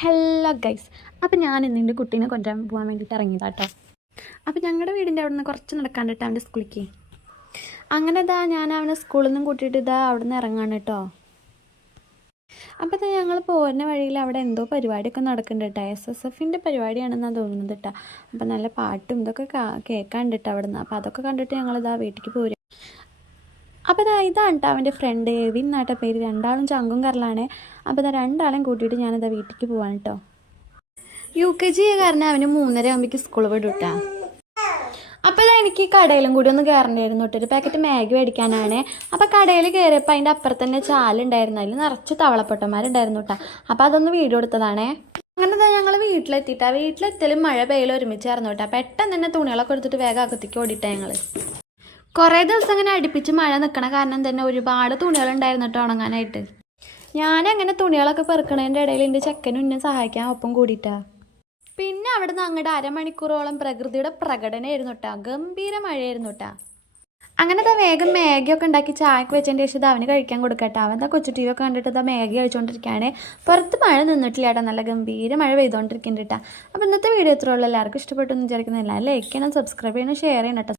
Hello guys, അപ്പോൾ ഞാൻ ഇന്ന് കുട്ടീനെ കൊണ്ടുവരാൻ പോകാൻ വേണ്ടിയിട്ട് ഇറങ്ങിയതാട്ടോ. അപ്പോൾ ഞങ്ങളുടെ വീടിൻ്റെ അവിടെ നിന്ന് കുറച്ച് നടക്കാണ്ടിട്ട് അവൻ്റെ സ്കൂളിലേക്ക്. അങ്ങനെ ഞാൻ അവനെ സ്കൂളിൽ നിന്നും കൂട്ടിയിട്ട് അവിടെ നിന്ന് ഇറങ്ങാണ് കേട്ടോ. അപ്പോൾ ഞങ്ങൾ പോകുന്ന വഴിയിൽ അവിടെ എന്തോ പരിപാടിയൊക്കെ നടക്കുന്നുണ്ട് കേട്ടോ. SSFൻ്റെ പരിപാടിയാണെന്നാണ് തോന്നുന്നത് കേട്ടോ. അപ്പോൾ നല്ല പാട്ടും ഇതൊക്കെ കേൾക്കാണ്ട് കേട്ടോ അവിടെ നിന്ന്. അപ്പോൾ അതൊക്കെ കണ്ടിട്ട് ഞങ്ങളിതാ വീട്ടിലേക്ക് പോരും. അപ്പോൾ ഇതാണ് കേട്ടോ അവൻ്റെ ഫ്രണ്ട് എവിൻ എന്നാട്ട പേര്. രണ്ടാളും ചങ്കും കരലാണ്. അപ്പോൾ രണ്ടാളെയും കൂട്ടിയിട്ട് ഞാനിതാ വീട്ടിലേക്ക് പോവാണ് കേട്ടോ. UKG കാരണം അവന് 3:30 ആകുമ്പോഴേക്ക് സ്കൂൾ വിടും കേട്ടോ. അപ്പോൾ എനിക്ക് കടയിലും കൂടി ഒന്ന് കയറേണ്ടിയിരുന്നു കേട്ടോ. ഒരു പാക്കറ്റ് മാഗി മേടിക്കാനാണ്. അപ്പോൾ കടയിൽ കയറിയപ്പോൾ അതിൻ്റെ അപ്പുറത്ത് തന്നെ ചാലുണ്ടായിരുന്നു. അതിൽ നിറച്ച് തവളപ്പൊട്ടന്മാരുണ്ടായിരുന്നു കേട്ടോ. അപ്പോൾ അതൊന്ന് വീഡിയോ എടുത്തതാണേ. അങ്ങനെ ഞങ്ങൾ വീട്ടിലെത്തിയിട്ടാ. വീട്ടിലെത്തിയാലും മഴ പെയ്യലും ഒരുമിച്ചായിരുന്നു കേട്ടോ. പെട്ടെന്ന് തന്നെ തുണികളൊക്കെ എടുത്തിട്ട് വേഗം അകത്തേക്ക് ഓടിയിട്ടാ ഞങ്ങൾ. കുറേ ദിവസം അങ്ങനെ അടുപ്പിച്ച് മഴ നിൽക്കണ കാരണം തന്നെ ഒരുപാട് തുണികളുണ്ടായിരുന്നു കേട്ടോ ഉണങ്ങാനായിട്ട്. ഞാനങ്ങനെ തുണികളൊക്കെ പെറുക്കണതിൻ്റെ ഇടയിൽ എൻ്റെ ചെക്കനും എന്നെ സഹായിക്കാൻ ഒപ്പം കൂടിയിട്ടാ. പിന്നെ അവിടെ നിന്ന് അങ്ങോട്ട് അരമണിക്കൂറോളം പ്രകൃതിയുടെ പ്രകടനമായിരുന്നു കേട്ടോ. ഗംഭീര മഴയായിരുന്നു കേട്ടോ. അങ്ങനെ വേഗം മാഗിയൊക്കെ ഉണ്ടാക്കി ചായക്ക് വെച്ചതിൻ്റെ ശേഷം അവന് കഴിക്കാൻ കൊടുക്കട്ടെ. അവൻ കൊച്ചു TV ഒക്കെ കണ്ടിട്ട് മാഗി കഴിച്ചുകൊണ്ടിരിക്കുകയാണ്. പുറത്ത് മഴ നിന്നിട്ടില്ല കേട്ടോ. നല്ല ഗംഭീര മഴ പെയ്തുകൊണ്ടിരിക്കുന്നുണ്ട് കേട്ടോ. അപ്പോൾ ഇന്നത്തെ വീഡിയോ എത്ര ഉള്ളൂ. എല്ലാവർക്കും ഇഷ്ടപ്പെട്ടു എന്ന് വിചാരിക്കുന്നില്ല. ലൈക്ക് ചെയ്യണം, സബ്സ്ക്രൈബ് ചെയ്യണം, ഷെയർ ചെയ്യണം കേട്ടോ.